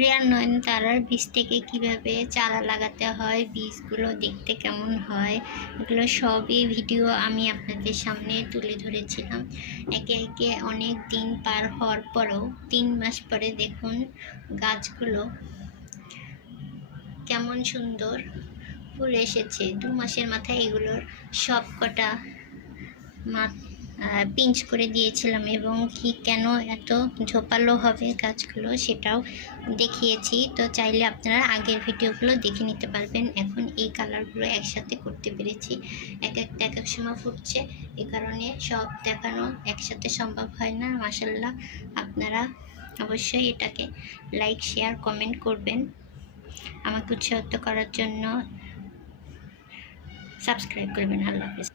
Rare নয়নতারার বীজ থেকে কিভাবে চারা লাগাতে হয়, বীজগুলো দেখতে কেমন হয়, এগুলো সবই ভিডিও আমি আপনাদের সামনে তুলে ধরেছিলাম। একে একে অনেক দিন পার হওয়ার পরেও 3 মাস পরে দেখুন গাছগুলো কেমন সুন্দর ফুল এসেছে। 2 মাসের মাথায় এগুলোর সব কটা পিঞ্চ করে দিয়েছিলাম এবং কি কেন এত ঝোপালো হবে গাছগুলো সেটাও দেখিয়েছি। তো চাইলে আপনারা আগের ভিডিওগুলো দেখে নিতে পারবেন। এখন এই কালারগুলো একসাথে করতে পেরেছি। এক এক সময় ফুটছে, এ কারণে সব দেখানো একসাথে সম্ভব হয় না। মাশাআল্লাহ, আপনারা অবশ্যই এটাকে লাইক, শেয়ার, কমেন্ট করবেন। আমাকে উৎসাহিত করার জন্য সাবস্ক্রাইব করবেন। আল্লাহ হাফেজ।